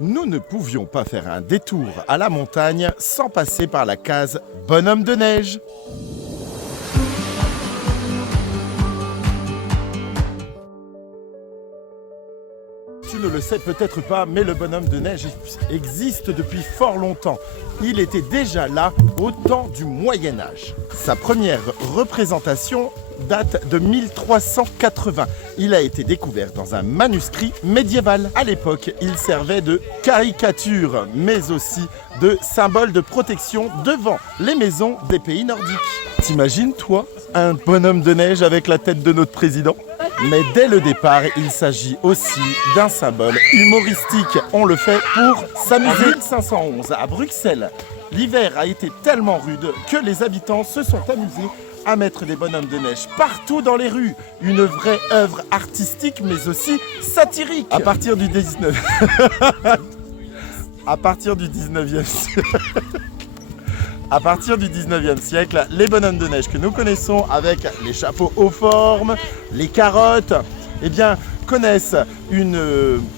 Nous ne pouvions pas faire un détour à la montagne sans passer par la case Bonhomme de neige. Tu ne le sais peut-être pas, mais le bonhomme de neige existe depuis fort longtemps. Il était déjà là au temps du Moyen-Âge. Sa première représentation date de 1380. Il a été découvert dans un manuscrit médiéval. À l'époque, il servait de caricature, mais aussi de symbole de protection devant les maisons des pays nordiques. T'imagines, toi, un bonhomme de neige avec la tête de notre président ? Mais dès le départ, il s'agit aussi d'un symbole humoristique. On le fait pour s'amuser. En 1511, à Bruxelles, l'hiver a été tellement rude que les habitants se sont amusés à mettre des bonhommes de neige partout dans les rues. Une vraie œuvre artistique, mais aussi satirique. À partir du 19e siècle, les bonhommes de neige que nous connaissons avec les chapeaux aux formes, les carottes, eh bien, connaissent une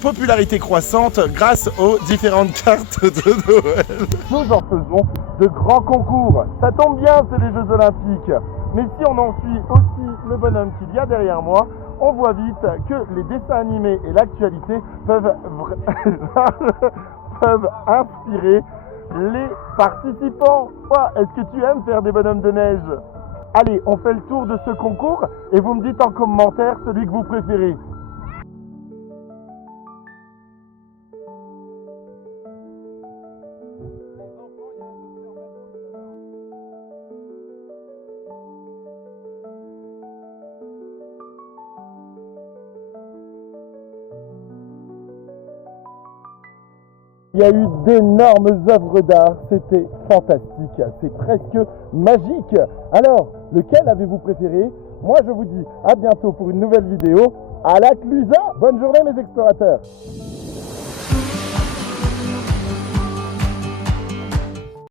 popularité croissante grâce aux différentes cartes de Noël. Nous en faisons de grands concours. Ça tombe bien, c'est les Jeux Olympiques. Mais si on en suit aussi le bonhomme qu'il y a derrière moi, on voit vite que les dessins animés et l'actualité peuvent inspirer les participants. Est-ce que tu aimes faire des bonhommes de neige? Allez, on fait le tour de ce concours et vous me dites en commentaire celui que vous préférez. Il y a eu d'énormes œuvres d'art, c'était fantastique, c'est presque magique. Alors, lequel avez-vous préféré? Moi je vous dis à bientôt pour une nouvelle vidéo. À la Clusa, bonne journée mes explorateurs.